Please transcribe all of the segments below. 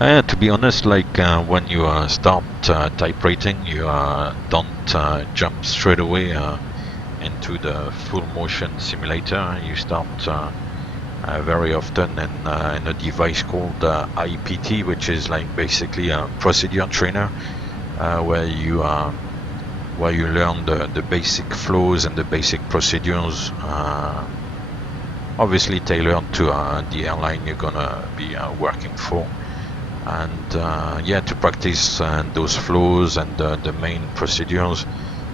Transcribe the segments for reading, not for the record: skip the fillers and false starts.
To be honest, like when you start typewriting, you don't jump straight away into the full motion simulator. You start very often in a device called IPT, which is like basically a procedure trainer, where you learn the basic flows and the basic procedures, obviously tailored to the airline you're gonna be working for. And yeah, to practice those flows and the main procedures,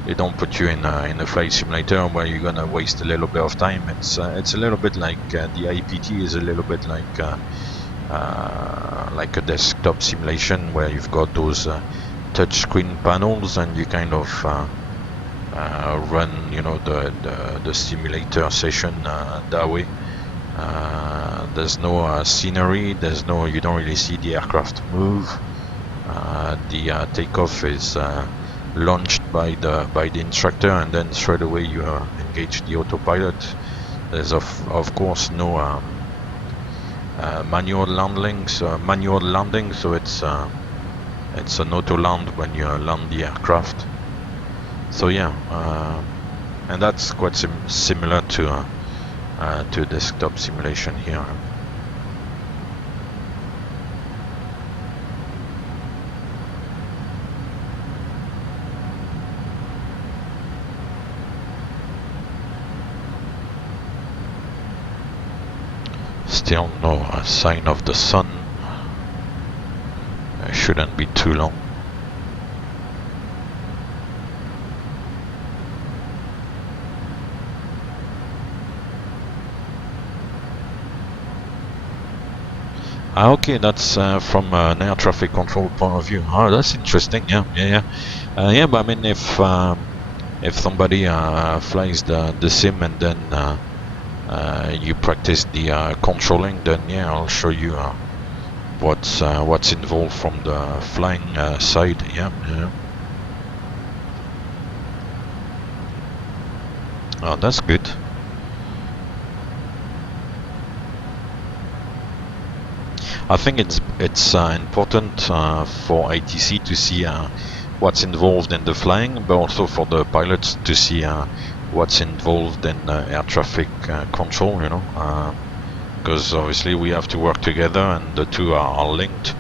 they don't put you in a flight simulator where you're gonna waste a little bit of time. It's a little bit like the IPT is a little bit like a desktop simulation where you've got those touch screen panels and you kind of run, you know, the simulator session that way. There's no scenery. You don't really see the aircraft move. The takeoff is launched by the instructor, and then straight away you engage the autopilot. There's of course no manual landing, so it's an auto land when you land the aircraft. So yeah, and that's quite similar to desktop simulation here. Still no sign of the sun. It shouldn't be too long. Okay, that's from an air traffic control point of view. Oh, that's interesting. Yeah. Yeah, but I mean, if somebody flies the sim and then you practice the controlling, then yeah, I'll show you what's involved from the flying side. Yeah. Oh, that's good. I think it's important for ATC to see what's involved in the flying, but also for the pilots to see what's involved in air traffic control. You know, because obviously we have to work together, and the two are linked.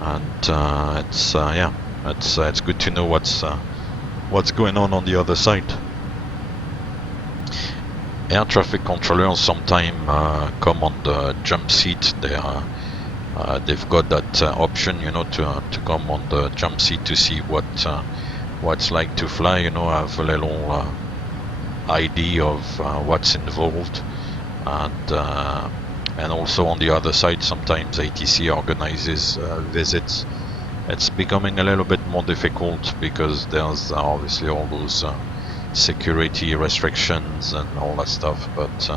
And it's good to know what's going on the other side. Air traffic controllers sometimes come on the jump seat. They've got that option, you know, to come on the jump seat to see what's like to fly. You know, have a little idea of what's involved, and also on the other side, sometimes ATC organizes visits. It's becoming a little bit more difficult because there's obviously all those security restrictions and all that stuff, but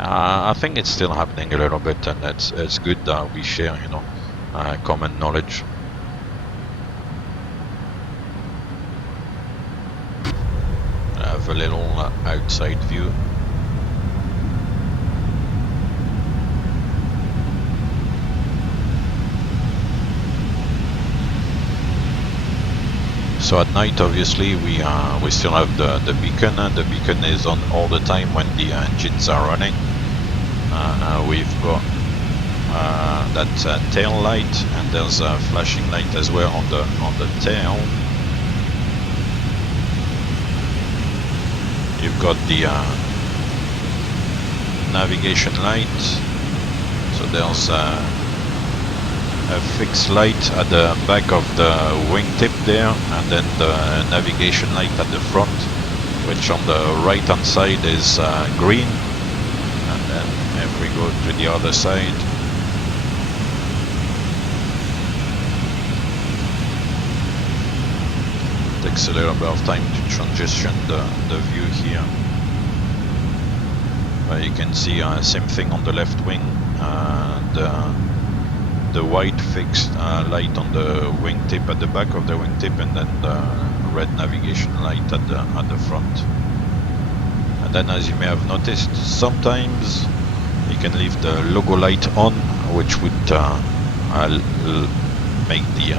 I think it's still happening a little bit, and it's good that we share, you know, common knowledge. I have a little outside view. So at night, obviously, we still have the beacon. The beacon is on all the time when the engines are running. We've got that tail light, and there's a flashing light as well on the tail. You've got the navigation light. So there's a fixed light at the back of the wingtip there, and then the navigation light at the front, which on the right hand side is green. And then if we go to the other side, it takes a little bit of time to transition the view here. You can see same thing on the left wing, the white fixed light on the wingtip at the back of the wingtip, and then the red navigation light at the front. And then, as you may have noticed, sometimes you can leave the logo light on, which would make the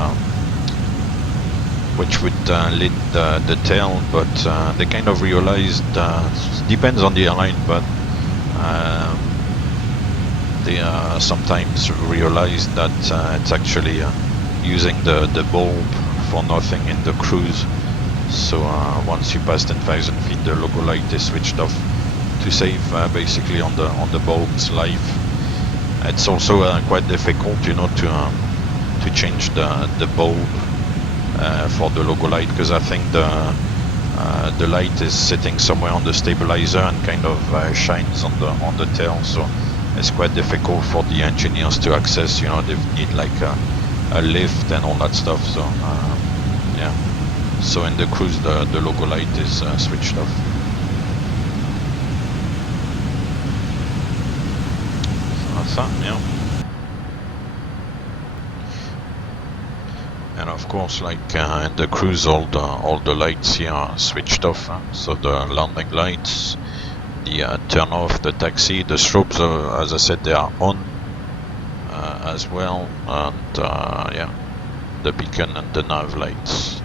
which would lead the tail, but they kind of realized, depends on the airline, but they sometimes realize that it's actually using the bulb for nothing in the cruise. So once you pass 10,000 feet, the logo light is switched off to save basically on the bulb's life. It's also quite difficult, you know, to change the bulb for the logo light, because I think the light is sitting somewhere on the stabilizer and kind of shines on the tail, so it's quite difficult for the engineers to access. You know, they need like a lift and all that stuff. So yeah, so in the cruise the logo light is switched off. So that's that, yeah. And of course, like in the cruise, all the lights here are switched off. So the landing lights, the turn off, the taxi, the strobes, as I said, they are on as well, and yeah, the beacon and the nav lights.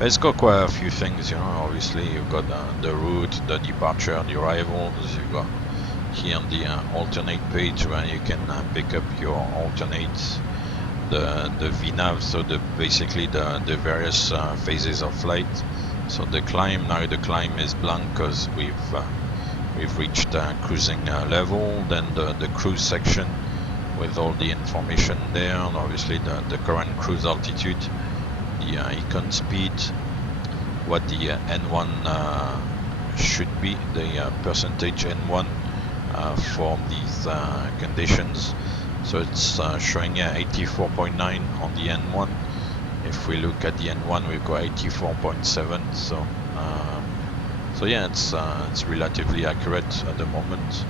It's got quite a few things, you know. Obviously, you've got the route, the departure, the arrivals. You've got here on the alternate page where you can pick up your alternates, the VNAV, so basically the various phases of flight. So the climb, now the climb is blank because we've reached cruising level. Then the cruise section with all the information there, and obviously the current cruise altitude, the icon speed, what the N1 should be, the percentage N1 for these conditions. So it's showing here 84.9 on the N1. If we look at the N1, we've got 84.7. So yeah, it's relatively accurate at the moment.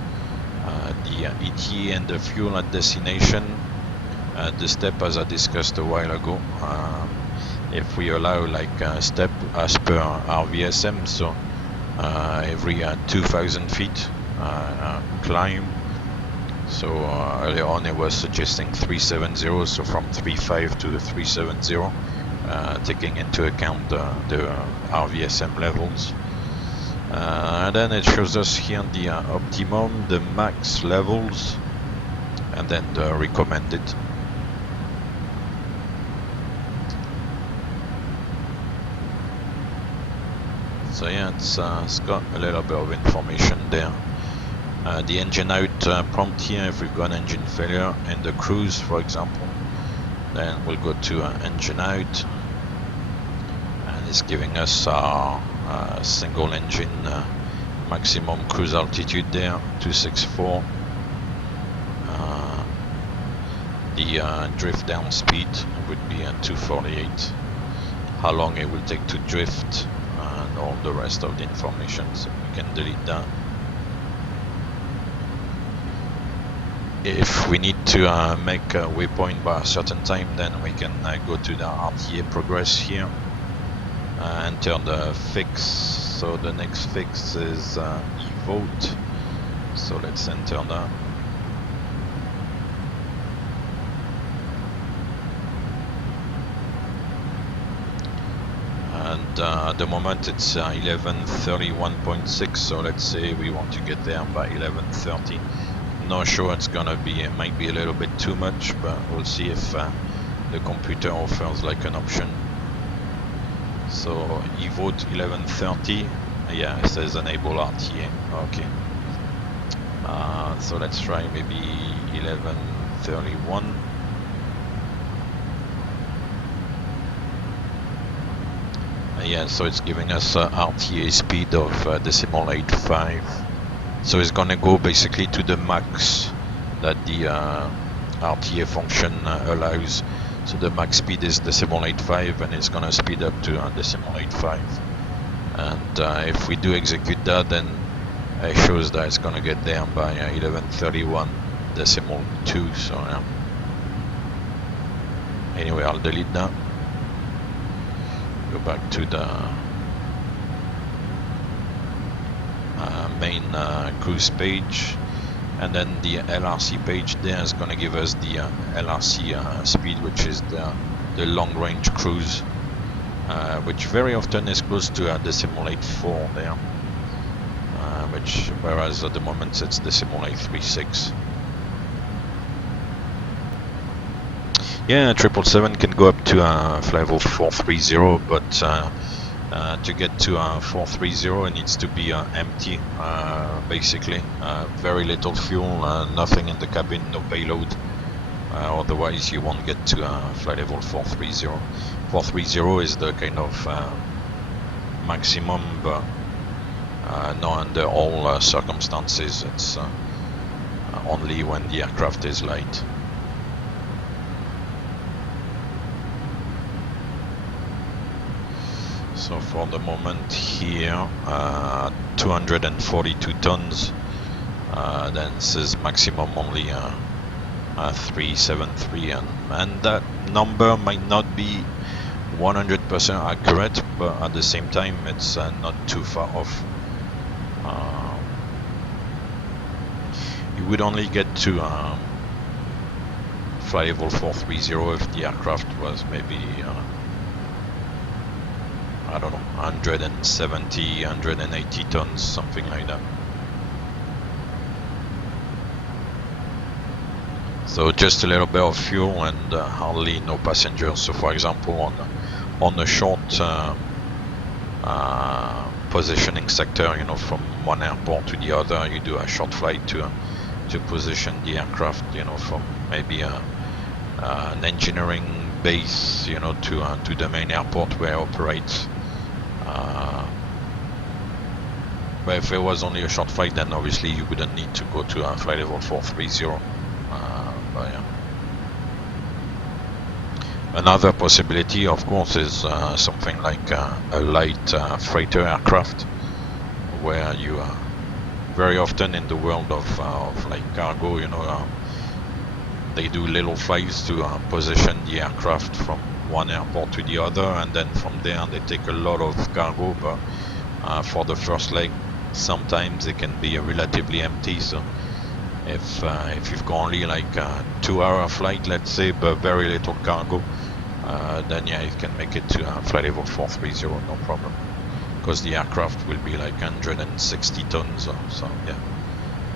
The ETA and the fuel at destination, the step as I discussed a while ago. If we allow like a step as per RVSM, so every 2,000 feet climb. So earlier on it was suggesting 370, so from 3.5 to 370, taking into account the RVSM levels. And then it shows us here the optimum, the max levels, and then the recommended. So yeah, it's got a little bit of information there. The engine out prompt here, if we've got an engine failure in the cruise, for example, then we'll go to engine out, and it's giving us our single engine maximum cruise altitude there, 264. The drift down speed would be at 248. How long it will take to drift, and all the rest of the information, so we can delete that. If we need to make a waypoint by a certain time, then we can go to the RTA progress here, enter the fix. So the next fix is eVote, so let's enter that. And at the moment it's 11:31.6, so let's say we want to get there by 11:30. Not sure it's gonna be, it might be a little bit too much, but we'll see if the computer offers like an option. So eVote 11:30, yeah, it says enable RTA. Okay, so let's try maybe 11:31. Yeah, so it's giving us RTA speed of decimal 85. So it's gonna go basically to the max that the RTA function allows. So the max speed is decimal 85, and it's gonna speed up to decimal 85. And if we do execute that, then it shows that it's gonna get there by 11:31 decimal 2. So yeah. Anyway, I'll delete that. Go back to the main cruise page, and then the LRC page there is going to give us the LRC speed, which is the long range cruise, which very often is close to decimal 8.4 there, whereas at the moment it's decimal 8.36. Yeah, 777 can go up to flight level 430, but to get to 430 it needs to be empty, basically. Very little fuel, nothing in the cabin, no payload. Otherwise you won't get to flight level 430. 430 is the kind of maximum, but not under all circumstances. It's only when the aircraft is light. So for the moment here, 242 tons, then it says maximum only 373, and that number might not be 100% accurate, but at the same time it's not too far off. You would only get to flight level 430 if the aircraft was maybe I don't know, 170, 180 tons, something like that. So just a little bit of fuel and hardly no passengers. So for example, on a short positioning sector, you know, from one airport to the other, you do a short flight to position the aircraft, you know, from maybe an engineering base, you know, to the main airport where it operates. But if it was only a short flight, then obviously you wouldn't need to go to flight level 430. But yeah. Another possibility, of course, is something like a light freighter aircraft, where you very often in the world of like cargo, you know, they do little flights to position the aircraft from one airport to the other, and then from there they take a lot of cargo, but for the first leg sometimes it can be relatively empty. So if you've got only like a 2-hour flight, let's say, but very little cargo, then yeah, it can make it to flight level 430, no problem, because the aircraft will be like 160 tons or so. Yeah,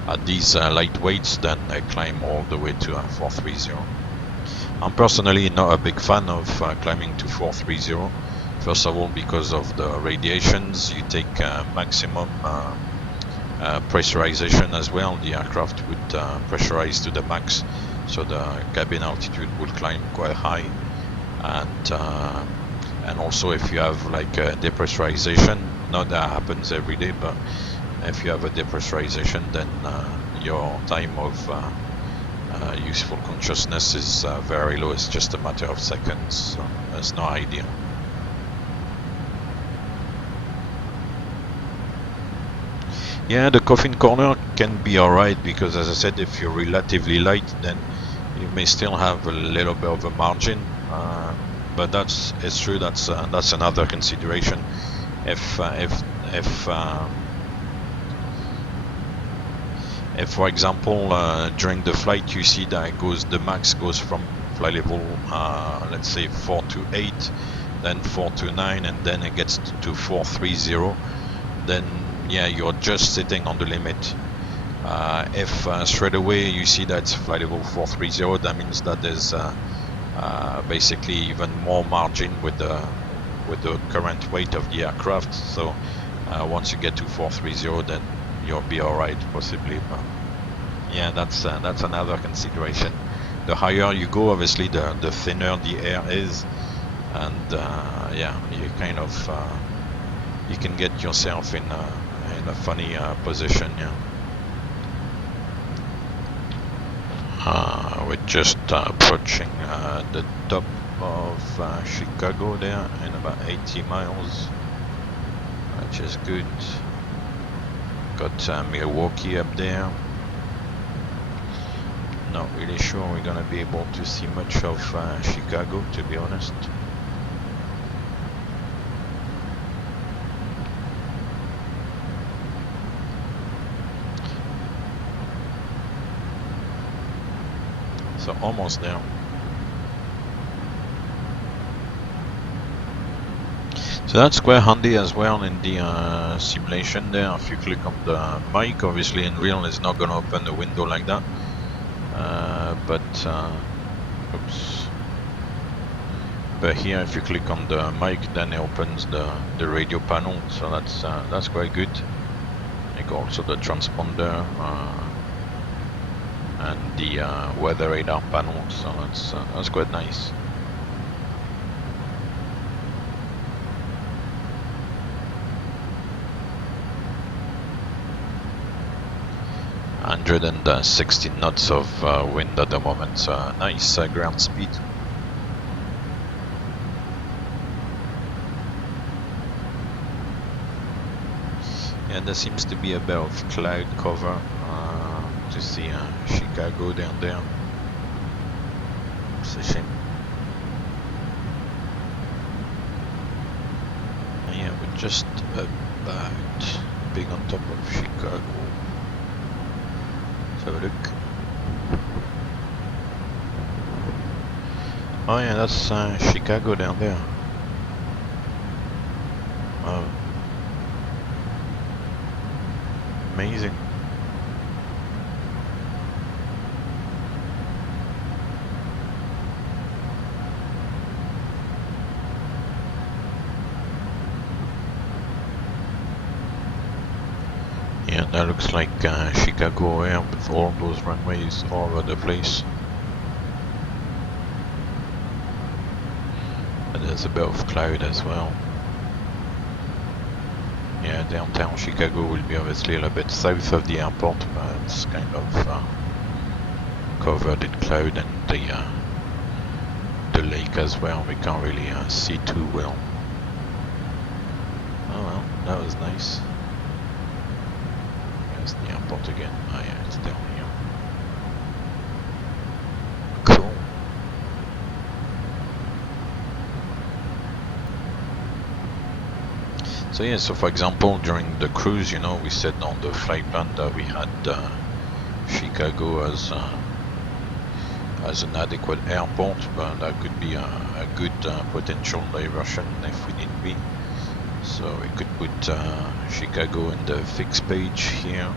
at these light weights, then I climb all the way to 430. I'm personally not a big fan of climbing to 430. First of all, because of the radiations, you take maximum pressurization as well. The aircraft would pressurize to the max, so the cabin altitude will climb quite high. And also, if you have like a depressurization, not that happens every day, but if you have a depressurization, then your time of useful consciousness is very low. It's just a matter of seconds, so that's not ideal. Yeah, the coffin corner can be alright, because as I said, if you're relatively light, then you may still have a little bit of a margin, but it's true, that's another consideration. If for example during the flight you see that the max goes from flight level let's say 4 to 8, then 4 to 9, and then it gets to 430, then yeah, you're just sitting on the limit. If straight away you see that flight level 430, that means that there's basically even more margin with the current weight of the aircraft. So once you get to 430, then you'll be alright, possibly. But yeah, that's another consideration. The higher you go, obviously the thinner the air is, and yeah, you kind of you can get yourself in a funny position. Yeah. We're just approaching the top of Chicago there in about 80 miles, which is good. Got Milwaukee up there. Not really sure we're gonna be able to see much of Chicago, to be honest. So almost there. So that's quite handy as well in the simulation there. If you click on the mic, obviously in real it's not going to open the window like that. Oops. But here, if you click on the mic, then it opens the radio panel. So that's quite good. You got also the transponder and the weather radar panel. So that's quite nice. And 160 knots of wind at the moment, so nice ground speed. And there seems to be a bit of cloud cover to see Chicago down there. It's a shame. And yeah, we're just about being on top of Chicago. Let's have a look. Oh yeah, that's Chicago down there. Wow. Amazing. Yeah, that looks like Chicago Air with all those runways all over the place. And there's a bit of cloud as well. Yeah, downtown Chicago will be obviously a little bit south of the airport, but it's kind of covered in cloud, and the lake as well. We can't really see too well. Oh well, that was nice. There's the airport again. Oh yeah, it's down here. Cool. So yeah, so for example, during the cruise, you know, we said on the flight plan that we had Chicago as an adequate airport, but that could be a good potential diversion if we need be. So we could put Chicago in the fixed page here,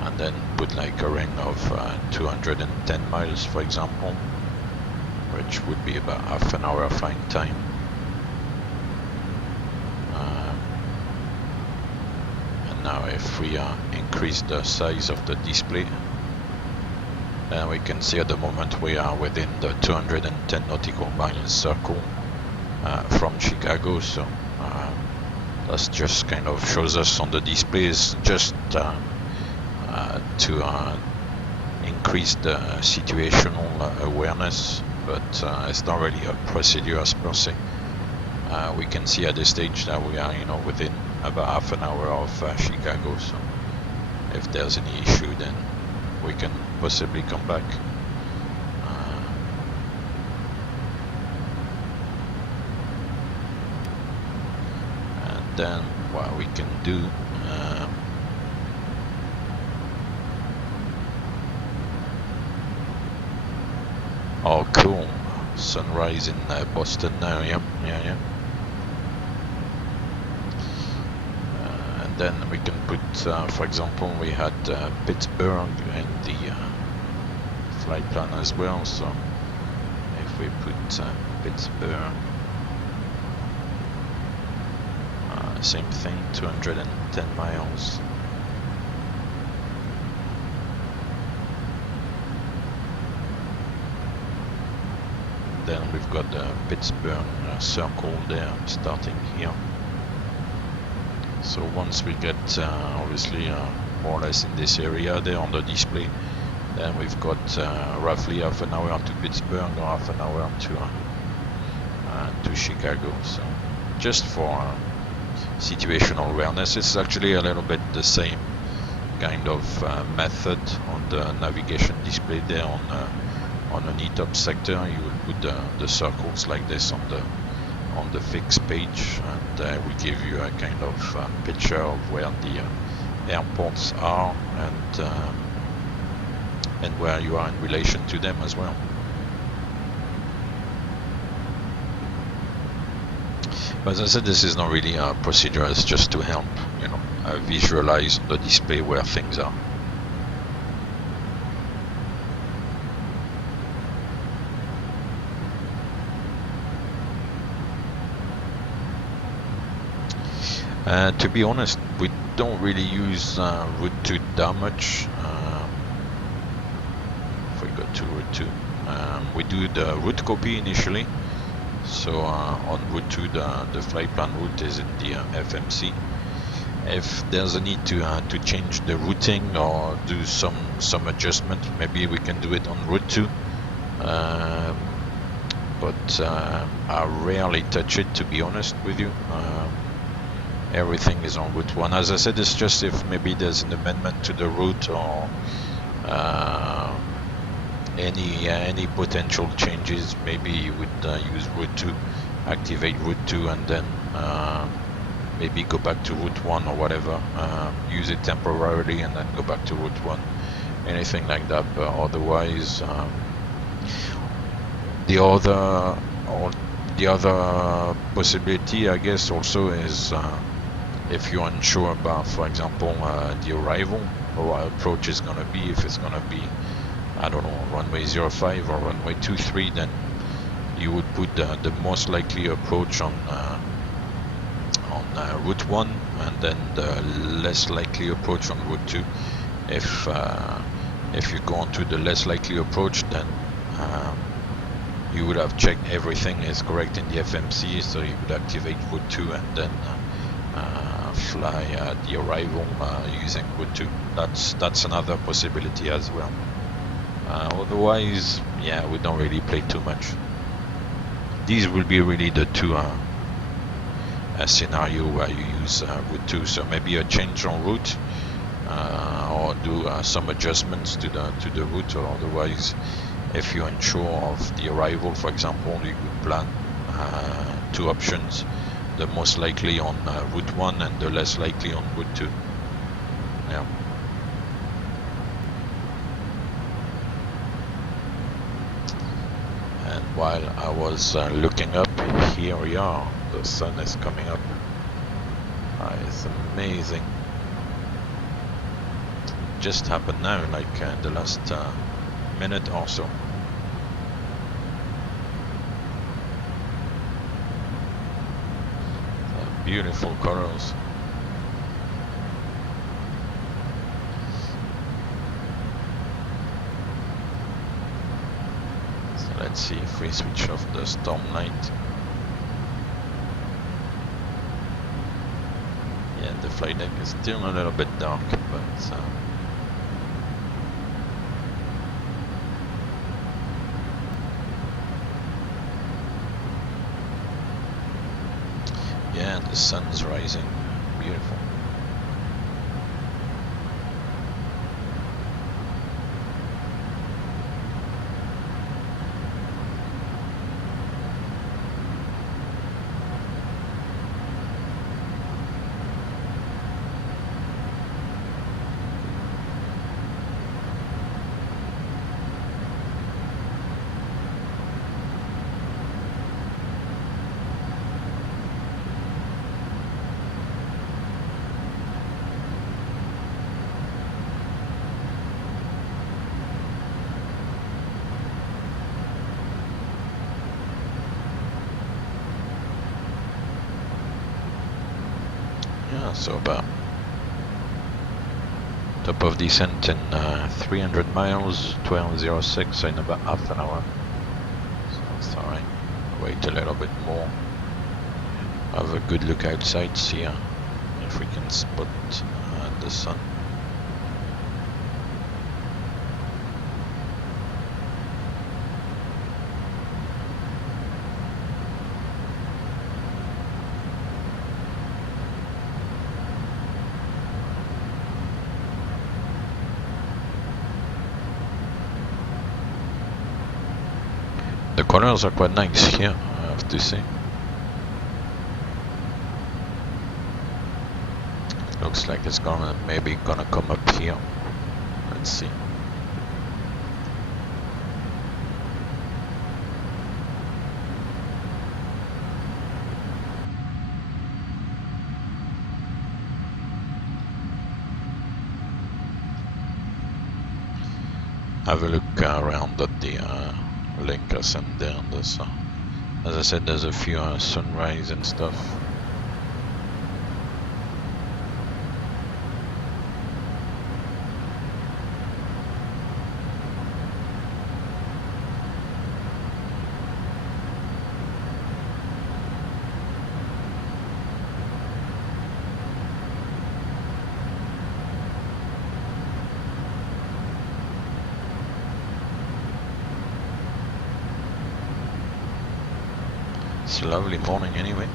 and then put like a ring of 210 miles, for example, which would be about half an hour flying time. And now if we increase the size of the display, then we can see at the moment we are within the 210 nautical miles circle from Chicago. So that just kind of shows us on the displays just to increase the situational awareness, but it's not really a procedure as per se. We can see at this stage that we are, you know, within about half an hour of Chicago. So if there's any issue, then we can possibly come back. And then what we can do, oh cool, sunrise in Boston now. Yeah. And then we can put, for example, we had Pittsburgh in the flight plan as well. So if we put Pittsburgh, same thing, 210 miles. Then we've got the Pittsburgh circle there starting here. So once we get obviously more or less in this area there on the display, then we've got roughly half an hour to Pittsburgh or half an hour to Chicago. So just for situational awareness, it's actually a little bit the same kind of method on the navigation display there on an ETOP sector. You will put the circles like this on the fixed page, and we give you a kind of picture of where the airports are, and and where you are in relation to them as well. But as I said, this is not really a procedure, it's just to help, you know, visualize the display where things are. To be honest, we don't really use root 2 that much. If we go to root 2, we do the root copy initially. So on route 2, the flight plan route is in the FMC. If there's a need to change the routing or do some adjustment, maybe we can do it on route 2. But I rarely touch it, to be honest with you. Everything is on route 1. As I said, it's just if maybe there's an amendment to the route or any potential changes, maybe you would use route 2, activate route 2, and then maybe go back to route 1 or whatever, use it temporarily and then go back to route 1, anything like that. But otherwise, the other possibility, I guess, also is if you're unsure about, for example, the arrival or approach is going to be, if it's going to be, I don't know, runway 05 or runway 23, then you would put the most likely approach on route 1 and then the less likely approach on route 2. If you go on to the less likely approach, then you would have checked everything is correct in the FMC, so you would activate route 2 and then fly the arrival using route 2. That's another possibility as well. Otherwise, yeah, we don't really play too much. These will be really the two scenario where you use route 2. So maybe a change on route, or do some adjustments to the route. Or otherwise, if you're unsure of the arrival, for example, you could plan two options: the most likely on route 1 and the less likely on route 2. Yeah. And while I was looking up, here we are. The sun is coming up. It's amazing. Just happened now, like the last minute or so. Beautiful colors. So let's see if we switch off the storm light. Yeah, the flight deck is still a little bit dark, but yeah, the sun's rising. Beautiful. So about top of descent in 300 miles, 12:06, so in about half an hour. So it's alright. Wait a little bit more. Have a good look outside, see if we can spot the sun. The colors are quite nice here, I have to say. Looks like it's maybe gonna come up here. Let's see. have a look around at the link I sent there. There's, as I said, there's a few sunrise and stuff. It's a lovely morning anyway.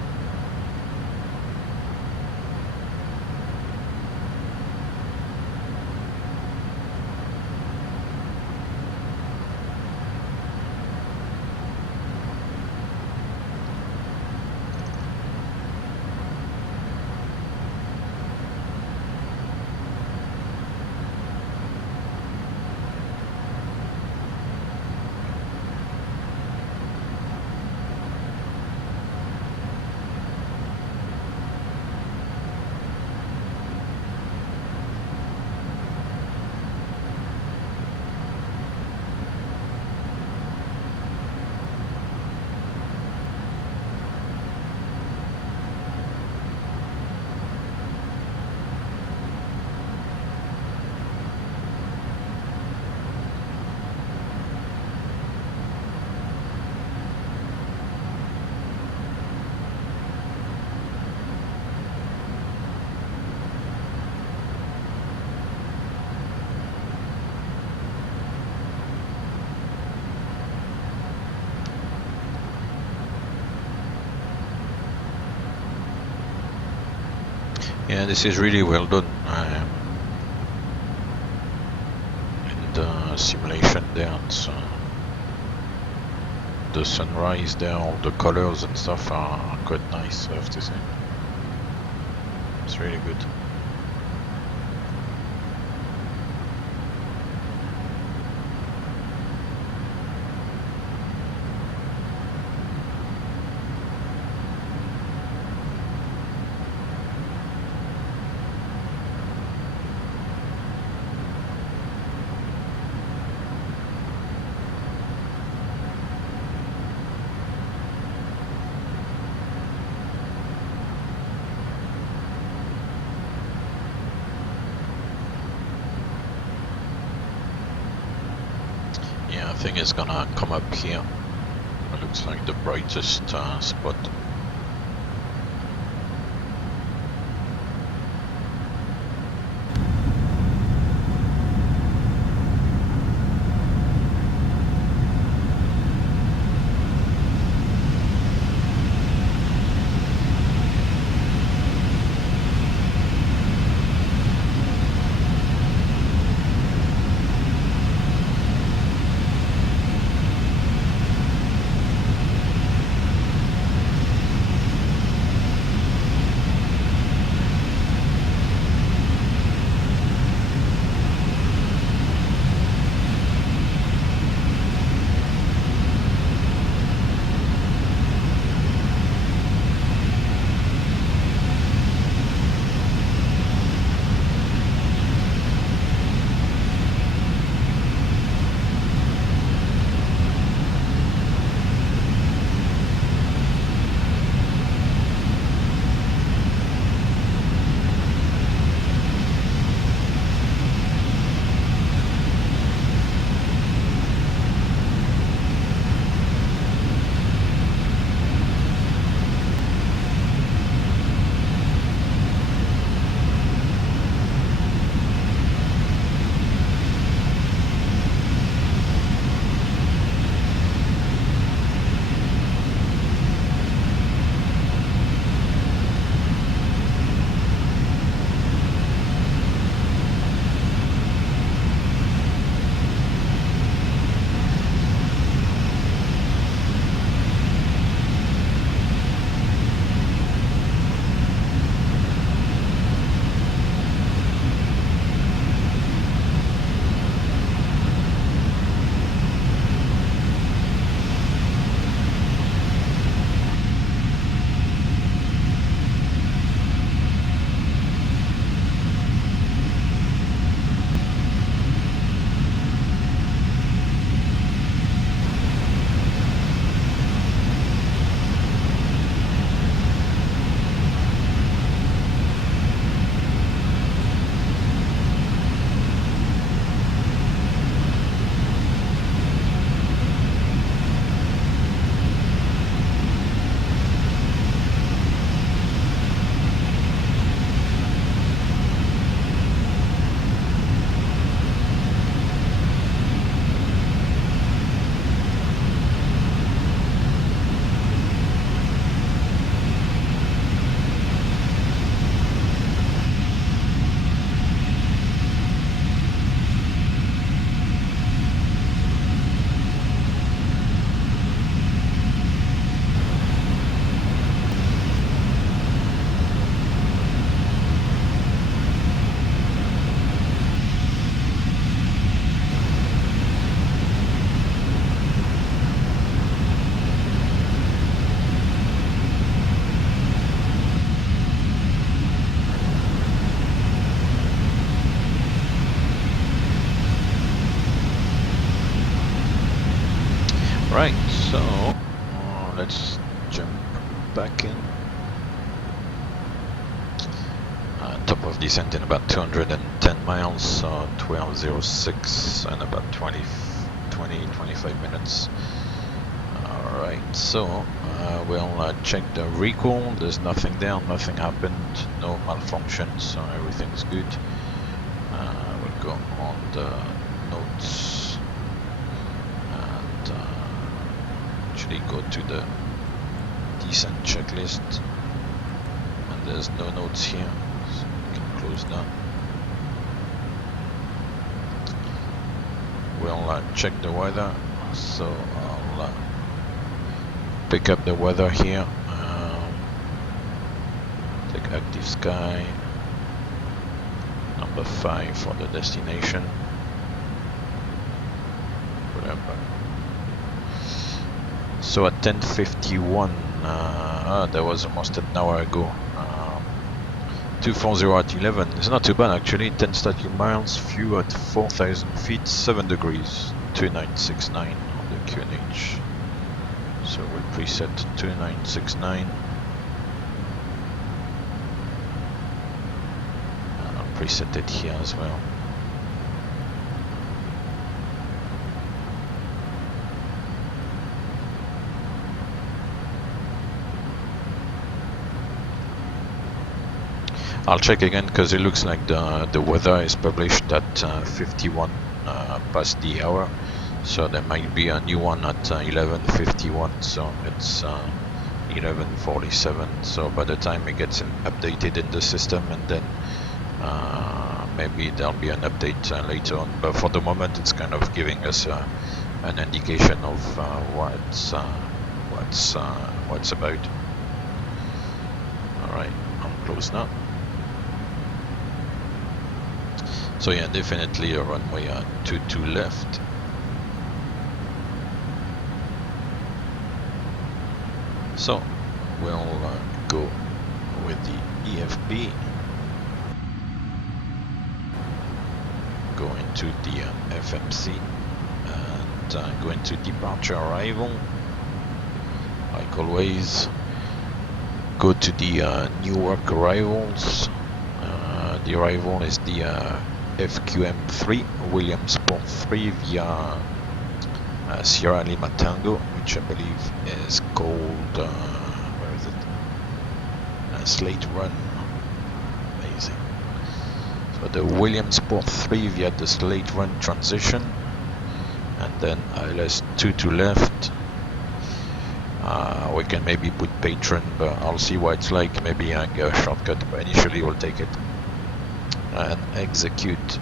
Yeah, this is really well done. In the simulation there, it's, the sunrise there, all the colors and stuff are quite nice, I have to say. It's really good. Yeah, I think it's gonna come up here. It looks like the brightest spot. So let's jump back in. Top of descent in about 210 miles, so 12:06 and about 20-25 minutes. Alright, so we'll check the recall. There's nothing there, nothing happened, no malfunction, so everything's good. We'll go on the notes and actually go to the descent checklist, and there's no notes here, so we can close that. We'll check the weather, so I'll pick up the weather here. Take active sky, number 5 for the destination. Whatever. So at 10:51, that was almost an hour ago. 240 at 11. It's not too bad actually. 10 statute miles, few at 4,000 feet, 7 degrees, 2969 on the QNH. So we'll preset 2969. And I'll preset it here as well. I'll check again because it looks like the weather is published at 51 past the hour. So there might be a new one at 11:51, so it's 11:47. So by the time it gets updated in the system, and then maybe there'll be an update later on. But for the moment, it's kind of giving us an indication of what's about. All right, I'm close now. So yeah, definitely a runway 22 left. So we'll go with the EFB, go into the FMC, and go into departure arrival. Like always, go to the Newark arrivals. The arrival is the FQM3, Williamsport 3 via Sierra Lima Tango, which I believe is called, where is it? Slate Run. Amazing. So the Williamsport 3 via the Slate Run transition, and then ILS 22 left. We can maybe put Patron, but I'll see what it's like. Maybe I go a shortcut, but initially we'll take it. And execute.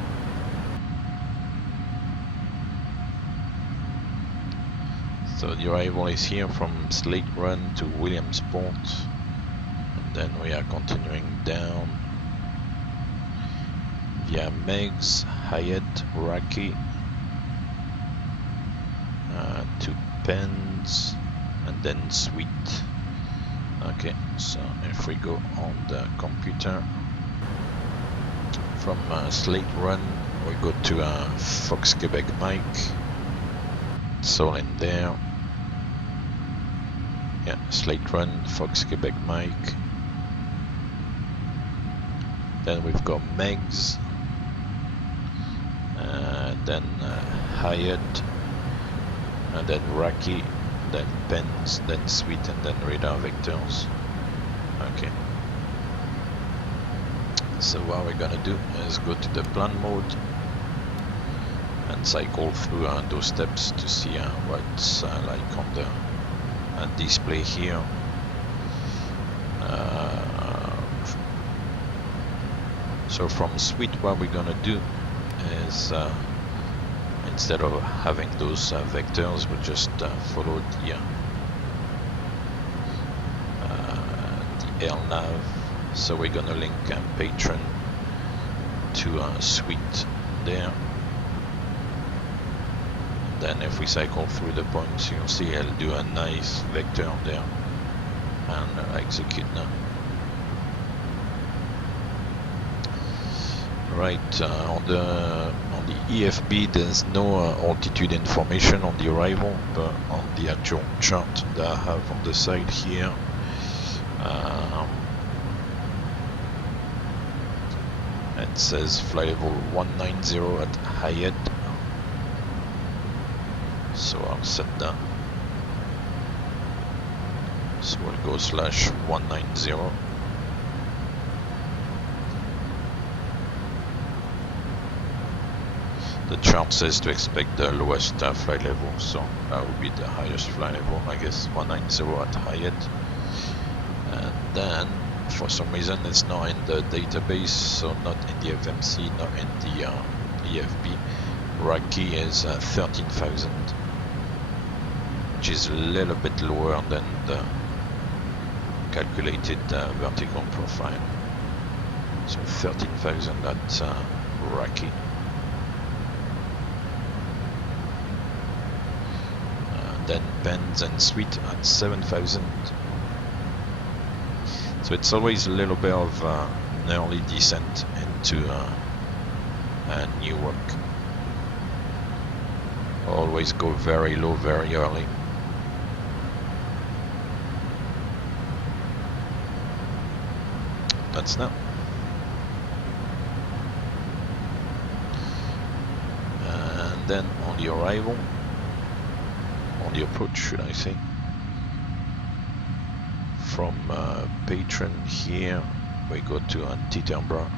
So the arrival is here from Slate Run to Williamsport, and then we are continuing down via Meigs, Hyatt, Rocky to Penn's, and then Sweet. Okay, so if we go on the computer, from Slate Run we go to Fox Quebec Mike. It's all in there. Yeah, Slate Run, Fox Quebec Mike. Then we've got Meigs, then Hyatt, and then Rocky, then Penn's, then Sweet, and then Radar Vectors. Okay. So what we're gonna do is go to the plan mode and cycle through those steps to see what's like on the display here. So from Sweet, what we're gonna do is instead of having those vectors, we'll just follow the LNAV. So we're gonna link Patron to Sweet there. Then if we cycle through the points, you'll see I'll do a nice vector there and execute now. Right, on on the EFB there's no altitude information on the arrival, but on the actual chart that I have on the side here, it says flight level 190 at Hyatt, so I'll set that. So we'll go /190. The chart says to expect the lowest flight level, so that would be the highest flight level, I guess, 190 at Hyatt. And then, for some reason, it's not in the database, so not in the FMC, not in the EFB. Rocky is 13,000, which is a little bit lower than the calculated vertical profile. So 13,000 at Rocky. Then Pens and Sweet at 7,000. So it's always a little bit of an early descent into Newark. Always go very low, very early. That's now. And then on the arrival, on the approach, should I say, from Patron here, we go to Untitled,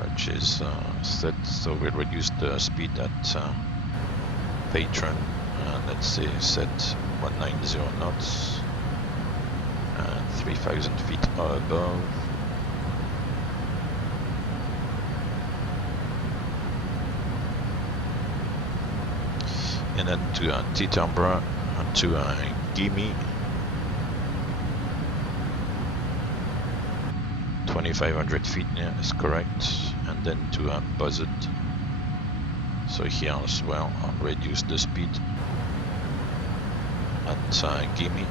which is set, so we'll reduce the speed at Patron, and let's say set 190 knots, and 3,000 feet above. And then to Titambra and to Gimme, 2,500 feet, yeah, is correct. And then to Buzzard. So here as well, I'll reduce the speed at Gimme.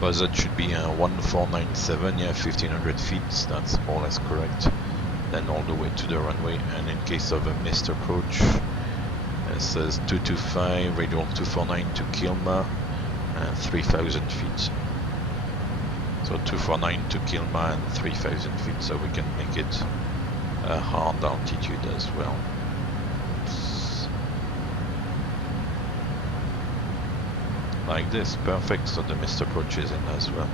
Buzzard should be 1497, yeah, 1,500 feet, that's more or less correct. Then all the way to the runway, and in case of a missed approach, it says 225, radial 249 to Kilma, and 3,000 feet. So 249 to Kilma and 3,000 feet, so we can make it a hard altitude as well. Like this, perfect, so the missed approach is in as well.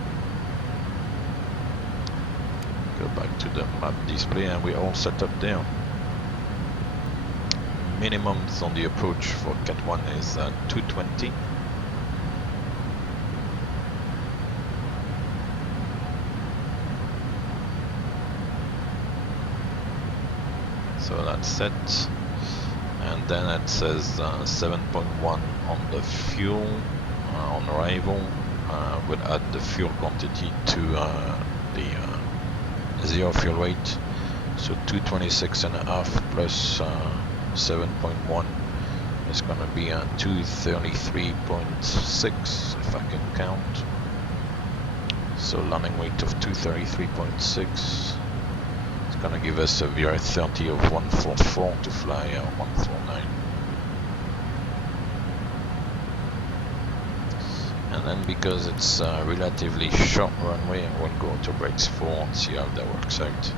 Go back to the map display and we're all set up there. Minimums on the approach for Cat 1 is 220. So that's set. And then it says 7.1 on the fuel on arrival. We'll add the fuel quantity to the zero fuel weight, so 226.5 plus 7.1 is going to be 233.6 if I can count. So landing weight of 233.6 is going to give us a VR30 of 144 to fly 149. And then because it's a relatively short runway, I will go to brakes 4 and see how that works out.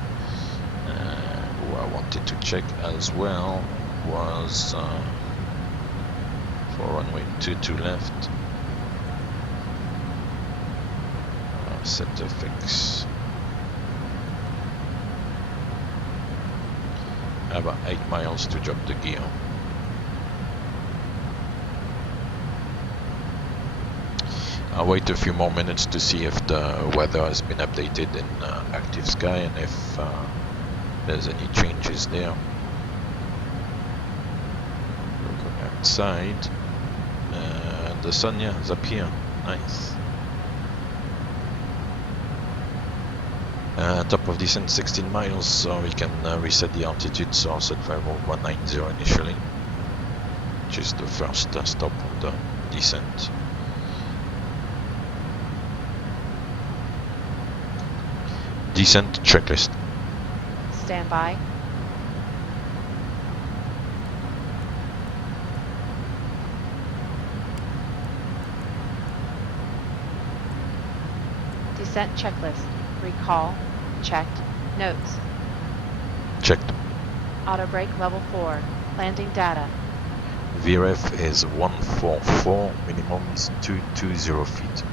What I wanted to check as well was for runway 22 left, set to fix about 8 miles to drop the gear. I'll wait a few more minutes to see if the weather has been updated in active sky and if there's any changes there. Looking outside, the sun, yeah, is up here. Nice. Top of descent 16 miles, so we can reset the altitude. So I'll set 190 initially, which is the first stop on the descent. Descent checklist. stand by. Descent checklist. Recall. Checked. Notes. Checked. Auto brake level 4. Landing data. VREF is 144, minimum is 220 feet.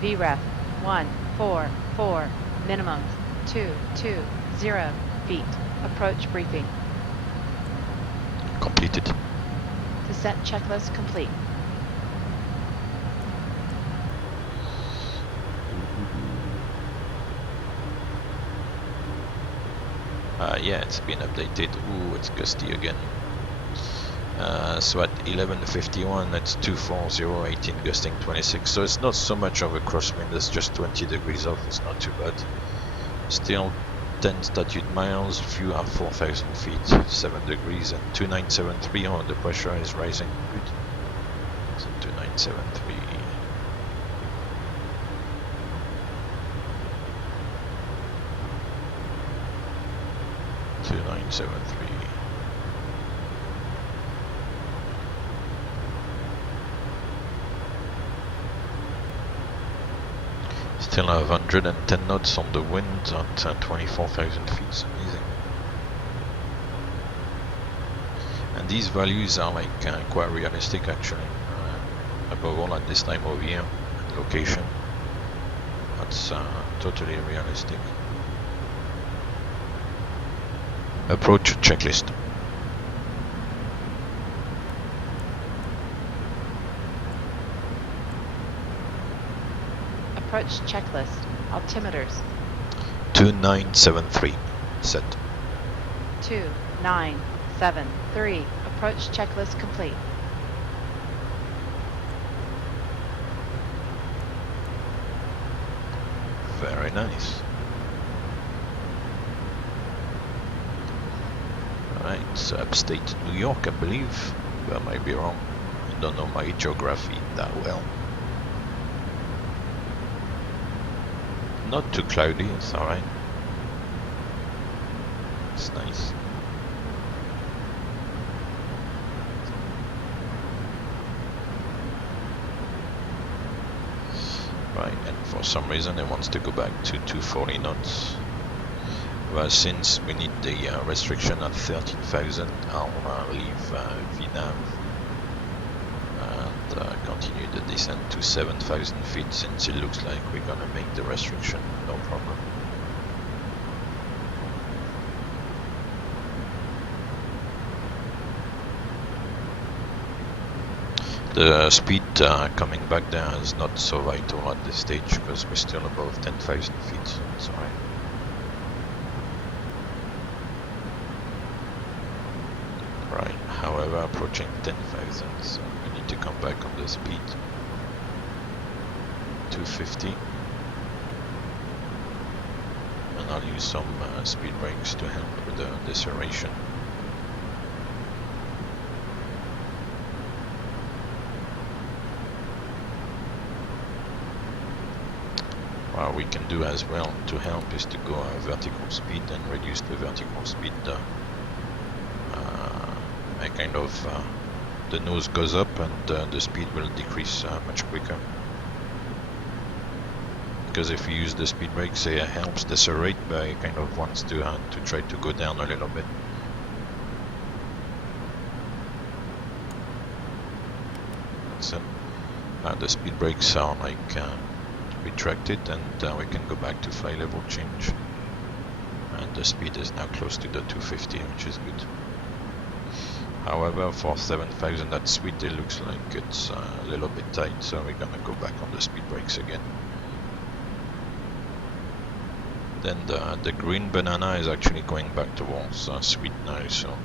VREF 144. Minimum 220 feet. Approach briefing. Completed. Descent checklist complete. Yeah, it's been updated. Ooh, it's gusty again. So at 11:51, it's 240, 18 gusting 26. So it's not so much of a crosswind. It's just 20 degrees off. It's not too bad. Still 10 statute miles. Few are 4,000 feet, 7 degrees, and 2973. Oh, the pressure is rising. Good. So 2973. 2973. Still have 110 knots on the wind at 24,000 feet. It's amazing. And these values are like quite realistic actually. Above all at this time of year and location. That's totally realistic. Approach checklist. Approach checklist. Altimeters. 2973. Set. 2973. Approach checklist complete. Very nice. Alright, so upstate New York, I believe. But I might be wrong. I don't know my geography that well. Not too cloudy, it's alright. It's nice. Right, and for some reason it wants to go back to 240 knots. Well, since we need the restriction at 13,000, I'll leave VNAV and continue the descent to 7,000 feet, since it looks like we're gonna make the restriction, no problem. The speed coming back there is not so vital at this stage because we're still above 10,000 feet, so it's alright. Right, however, approaching 10,000, so we need to come back on the speed. 250. And I'll use some speed brakes to help with the deceleration. What we can do as well to help is to go at vertical speed and reduce the vertical speed. Kind of the nose goes up and the speed will decrease much quicker. Because if you use the speed brakes, it helps decelerate, but it kind of wants to try to go down a little bit. So the speed brakes are like retracted, and we can go back to fly level change. And the speed is now close to the 250, which is good. However, for 7,000 at sweet, it looks like it's a little bit tight, so we're gonna go back on the speed brakes again. Then the green banana is actually going back towards sweet now, so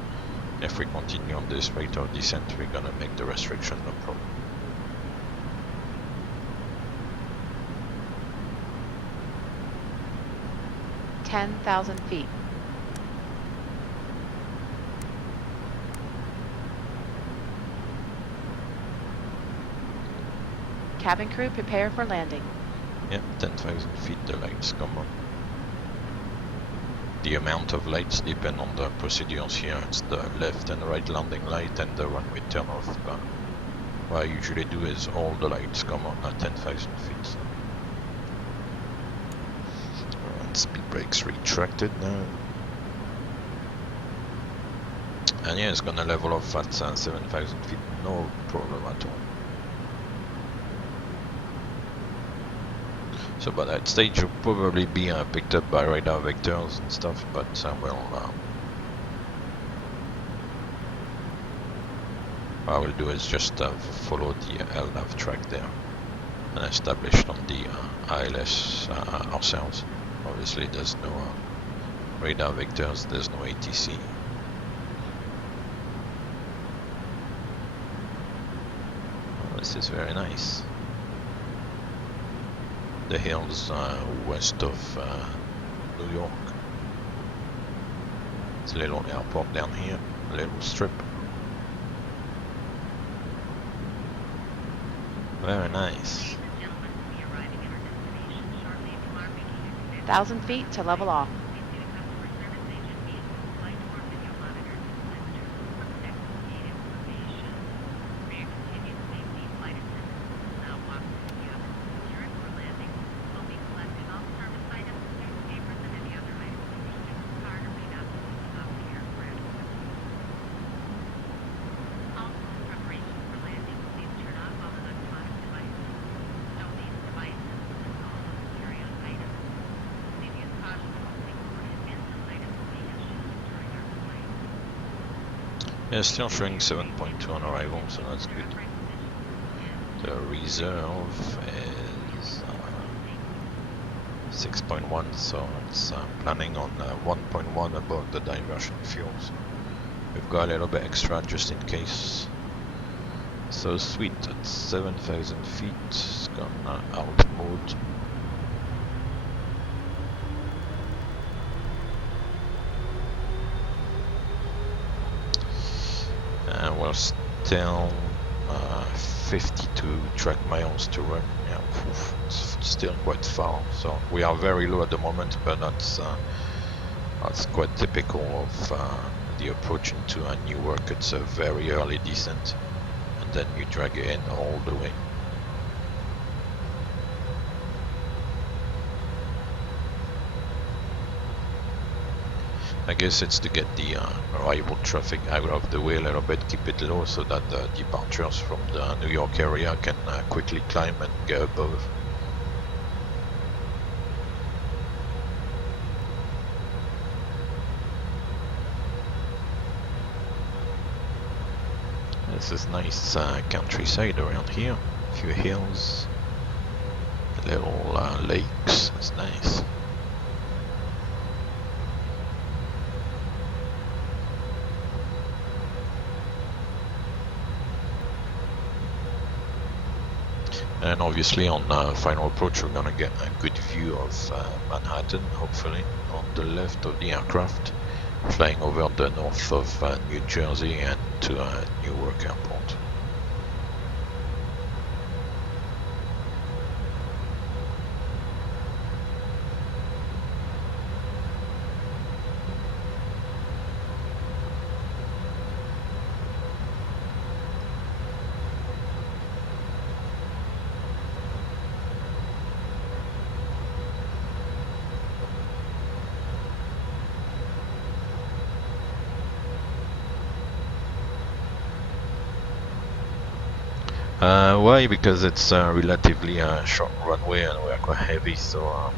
if we continue on this rate of descent, we're gonna make the restriction, no problem. $10,000 feet. Cabin crew, prepare for landing. Yep, 10,000 feet, the lights come on. The amount of lights depend on the procedures here. It's the left and right landing light and the runway turn off. But what I usually do is all the lights come on at 10,000 feet. And speed brakes retracted now. And yeah, it's gonna level off at 7,000 feet, no problem at all. So by that stage you'll probably be picked up by radar vectors and stuff, but what I will do is just follow the LNAV track there and establish on the ILS ourselves. Obviously there's no radar vectors, there's no ATC. This is very nice. The hills west of New York. It's a little airport down here, a little strip. Very nice. 1,000 feet to level off. Yeah, still showing 7.2 on arrival, so that's good. The reserve is 6.1, so it's planning on 1.1 above the diversion fuels. We've got a little bit extra just in case. So sweet, at 7,000 feet, it's gone out mode. We're still 52 track miles to run. Yeah, it's still quite far. So we are very low at the moment, but that's quite typical of the approach into Newark. It's a very early descent, and then you drag it in all the way. I guess it's to get the arrival traffic out of the way a little bit, keep it low so that the departures from the New York area can quickly climb and get above. This is nice countryside around here, a few hills, little lakes, it's nice. And obviously on final approach we're gonna get a good view of Manhattan, hopefully, on the left of the aircraft, flying over the north of New Jersey and to Newark Airport. Why? Because it's relatively a short runway and we're quite heavy, so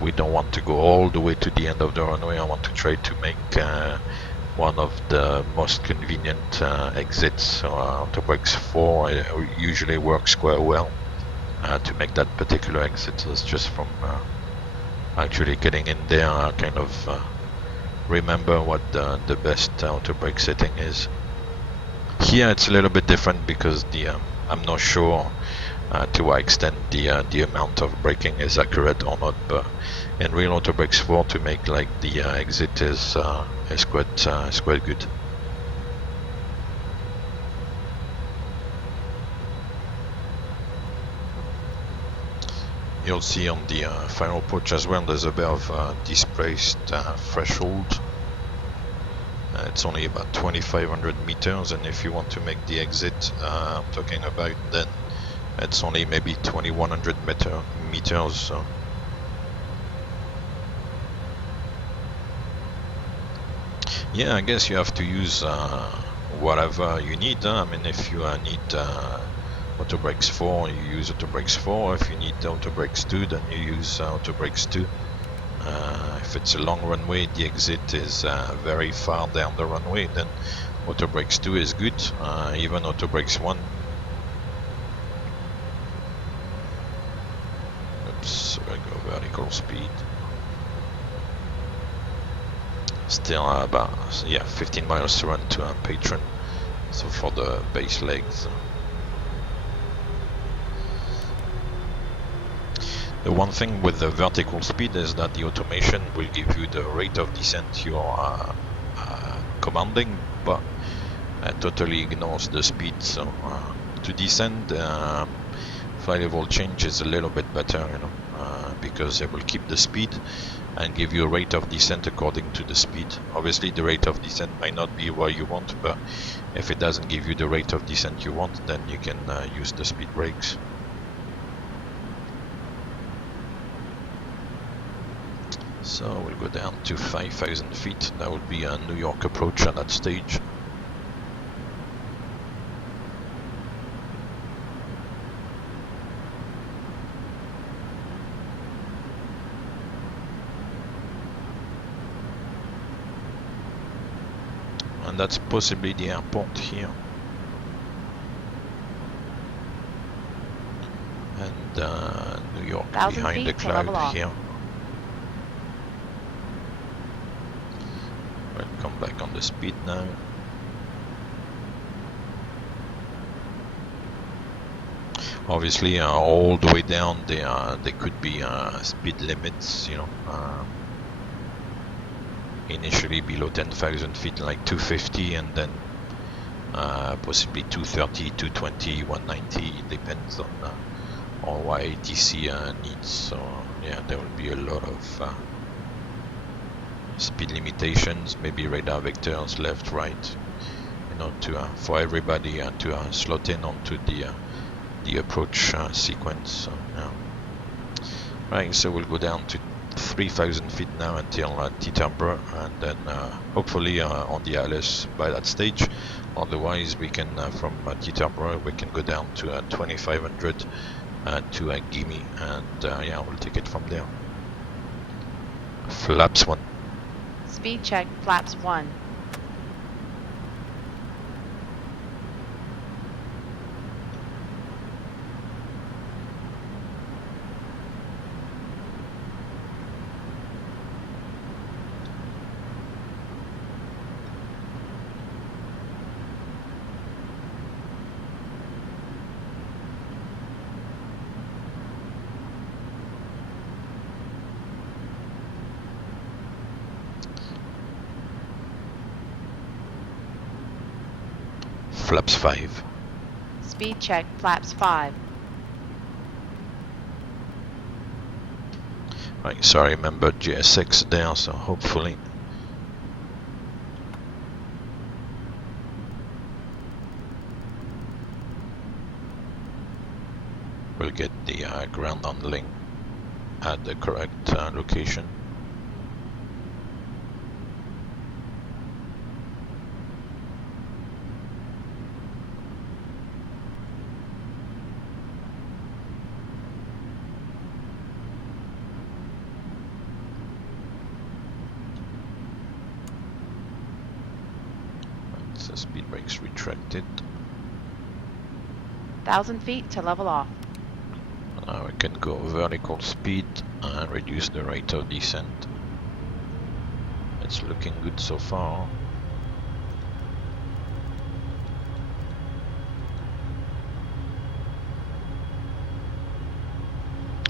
we don't want to go all the way to the end of the runway. I want to try to make one of the most convenient exits. So Autobrakes 4 usually works quite well to make that particular exit. So it's just from actually getting in there, kind of remember what the best autobrake setting is. Here it's a little bit different because I'm not sure to what extent the amount of braking is accurate or not, but in real Autobrakes 4 to make like the exit is quite good. You'll see on the final approach as well, there's a bit of displaced threshold. It's only about 2,500 meters, and if you want to make the exit I'm talking about, then it's only maybe 2,100 meters. So yeah, I guess you have to use whatever you need. I mean, if you need auto brakes 4, you use auto brakes 4. If you need auto brakes 2, then you use auto brakes 2. If it's a long runway, the exit is very far down the runway, then auto brakes 2 is good. Even auto brakes 1. Oops, I go vertical speed. Still about 15 miles to run to Patron. So for the base legs. The one thing with the vertical speed is that the automation will give you the rate of descent you are commanding, but it totally ignores the speed. So to descend, flight level change is a little bit better, because it will keep the speed and give you a rate of descent according to the speed. Obviously, the rate of descent might not be what you want, but if it doesn't give you the rate of descent you want, then you can use the speed brakes. So we'll go down to 5,000 feet. That would be a New York approach at that stage. And that's possibly the airport here. And New York behind the cloud here. We'll come back on the speed now. Obviously, all the way down there could be speed limits, initially below 10,000 feet, like 250, and then possibly 230, 220, 190. It depends on what ATC needs. So yeah, there will be a lot of speed limitations, maybe radar vectors left, right, for everybody to slot in onto the approach sequence. So, yeah. Right, so we'll go down to 3,000 feet now until Teterboro, and then hopefully on the ILS by that stage. Otherwise, we can from Teterboro we can go down to 2,500 to Gimi, and yeah, we'll take it from there. Flaps 1. Speed check, flaps 1. Flaps 5. Speed check, flaps 5. Right, so I remember GSX there, so hopefully we'll get the ground handling at the correct location. So speed brakes retracted. 1,000 feet to level off. Now we can go vertical speed and reduce the rate of descent. It's looking good so far.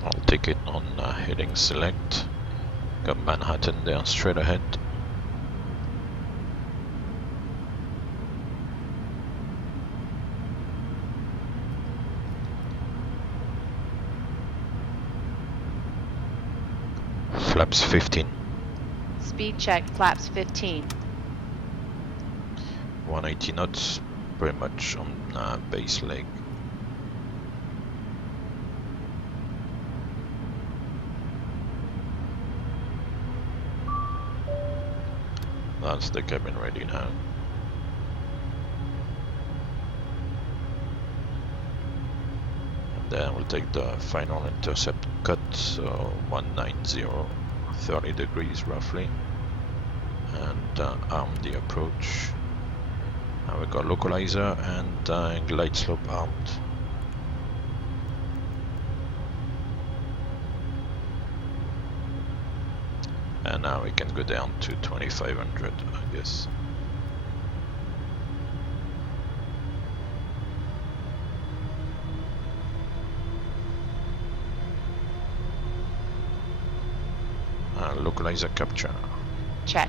I'll take it on heading select. Got Manhattan there straight ahead. Flaps 15. Speed check flaps 15. 180 knots, pretty much on base leg. That's the cabin ready now. And then we'll take the final intercept cut, so 190, 30 degrees roughly, and arm the approach. Now we got localizer and glide slope armed. And now we can go down to 2500, I guess. Localizer capture. Check.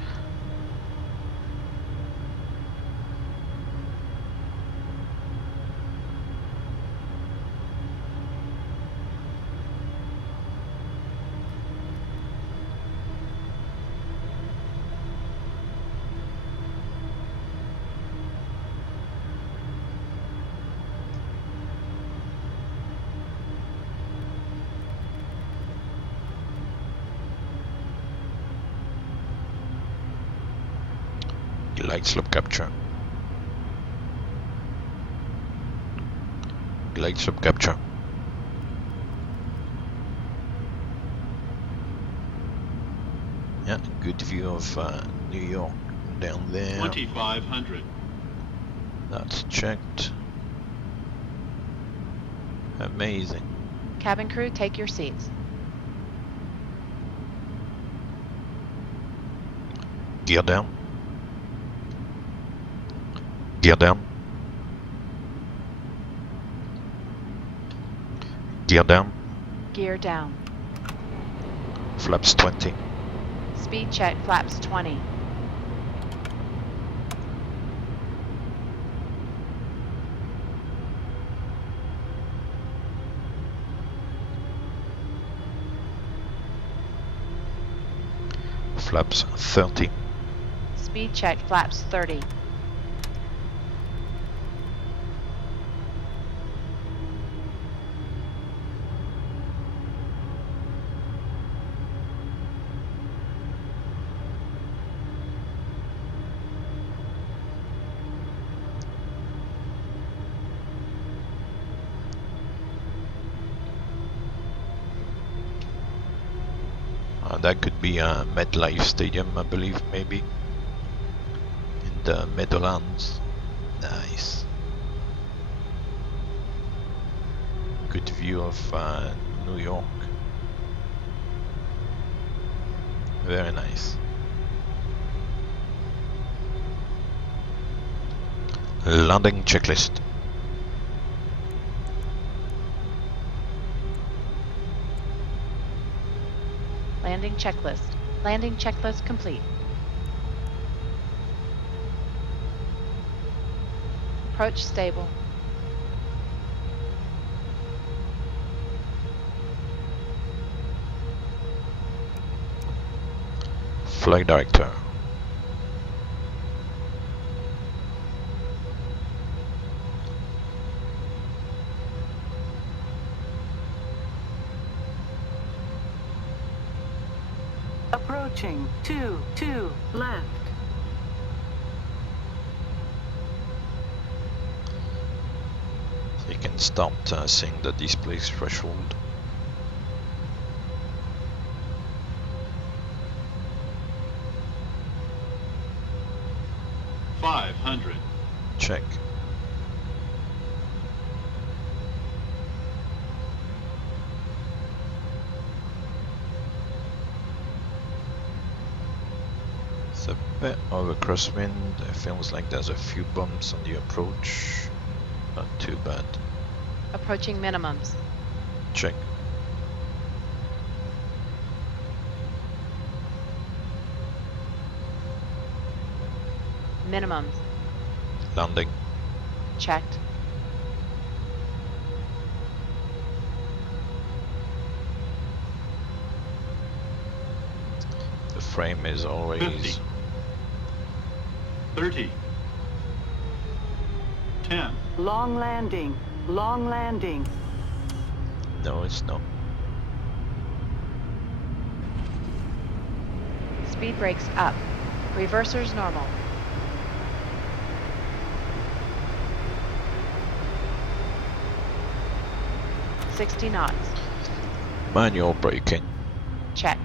Glide slope capture. Glide slope capture. Yeah, good view of New York down there. 2500. That's checked. Amazing. Cabin crew, take your seats. Gear down. Gear down. Gear down. Gear down. Flaps 20. Speed check flaps 20. Flaps 30. Speed check flaps 30. That could be a MetLife Stadium, I believe, maybe. In the Meadowlands. Nice. Good view of New York. Very nice. Landing checklist. Landing checklist. Landing checklist complete. Approach stable. Flight director. Approaching 2 left. So you can start seeing the display threshold. $500. Check. It's a bit of a crosswind. It feels like there's a few bumps on the approach. Not too bad. Approaching minimums. Check. Minimums. Landing. Checked. frame is always 50, 30, 10, Long landing. Long landing. no, it's not. Speed brakes up. Reversers normal. "60 knots. Manual braking. Check.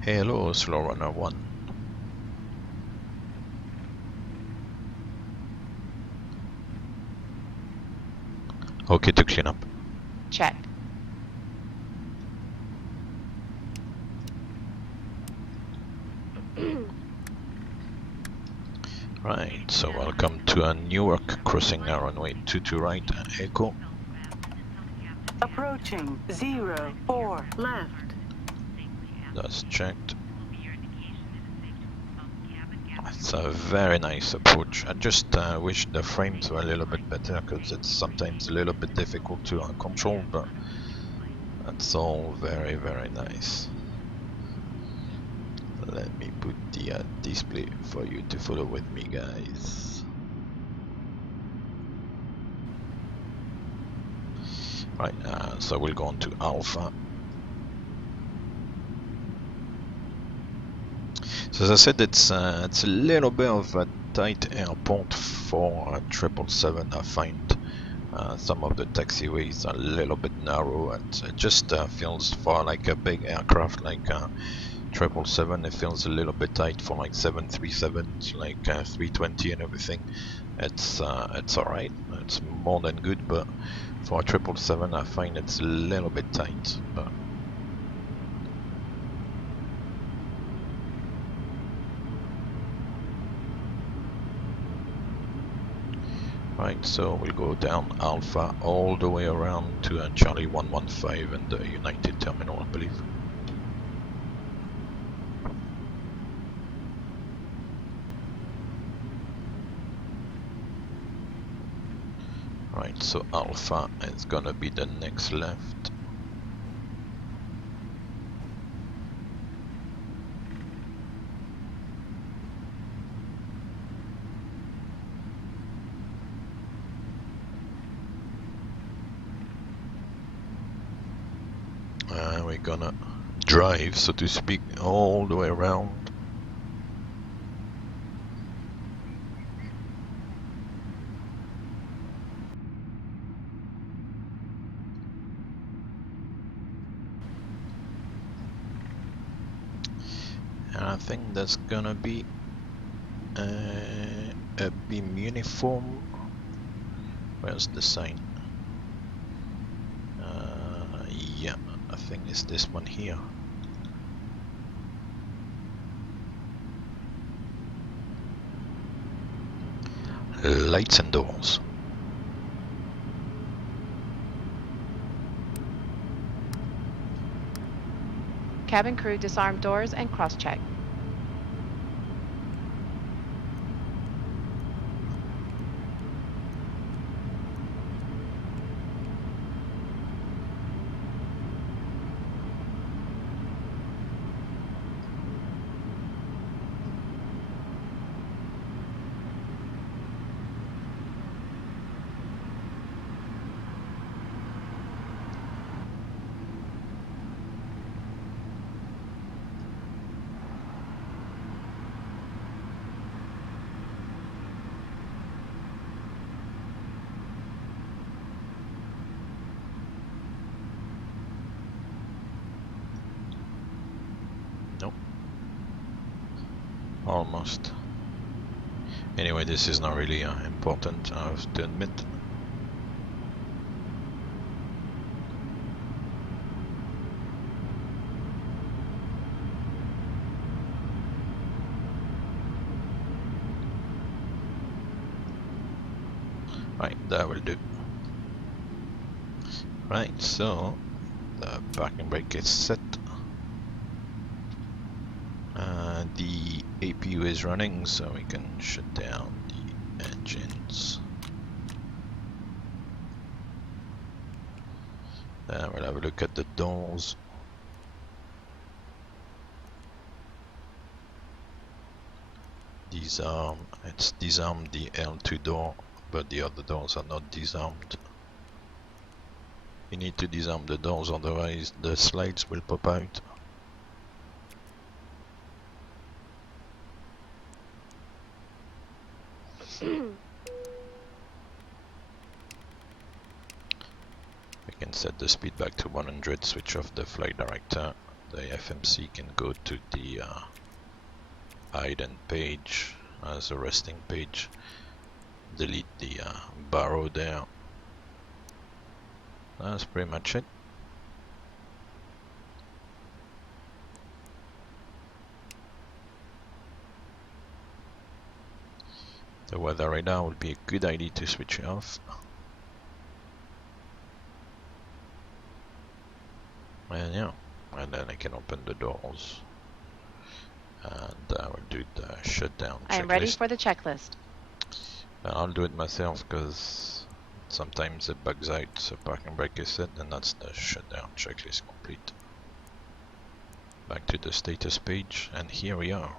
Hello, Slow Runner 1. Okay to clean up. Check. Right, so welcome to a Newark crossing now runway 22 right, Echo. Approaching 04 left. That's checked. It's a very nice approach. I just wish the frames were a little bit better because it's sometimes a little bit difficult to control, but that's all very, very nice. Let me put the display for you to follow with me, guys. Right, so we'll go on to Alpha. So as I said, it's a little bit of a tight airport for 777. I find some of the taxiways are a little bit narrow. It just feels for like a big aircraft like 777. It feels a little bit tight for like 737s, like 320 and everything. It's alright. It's more than good, but for 777, I find it's a little bit tight. But right, so we'll go down Alpha all the way around to Charlie 115 and the United Terminal, I believe. Right, so Alpha is gonna be the next left. We're gonna drive, so to speak, all the way around. And I think that's gonna be a beam uniform. Where's the sign? Yeah, I think it's this one here. Lights and doors. Cabin crew disarm doors and cross-check. Nope. Almost. Anyway, this is not really important, I have to admit. Right, that will do. Right, so The parking brake is set. The APU is running, so we can shut down the engines. Then we'll have a look at the doors. Disarm. It's disarmed the L2 door, but the other doors are not disarmed. You need to disarm the doors, otherwise the slides will pop out. We can set the speed back to 100, switch off the flight director. The FMC can go to the addon page as a resting page. Delete the barrow there. That's pretty much it. The weather radar would be a good idea to switch it off. And yeah, and then I can open the doors. And I will do the shutdown checklist. I am ready for the checklist. I'll do it myself because sometimes it bugs out, so parking brake is set, and that's the shutdown checklist complete. Back to the status page, and here we are.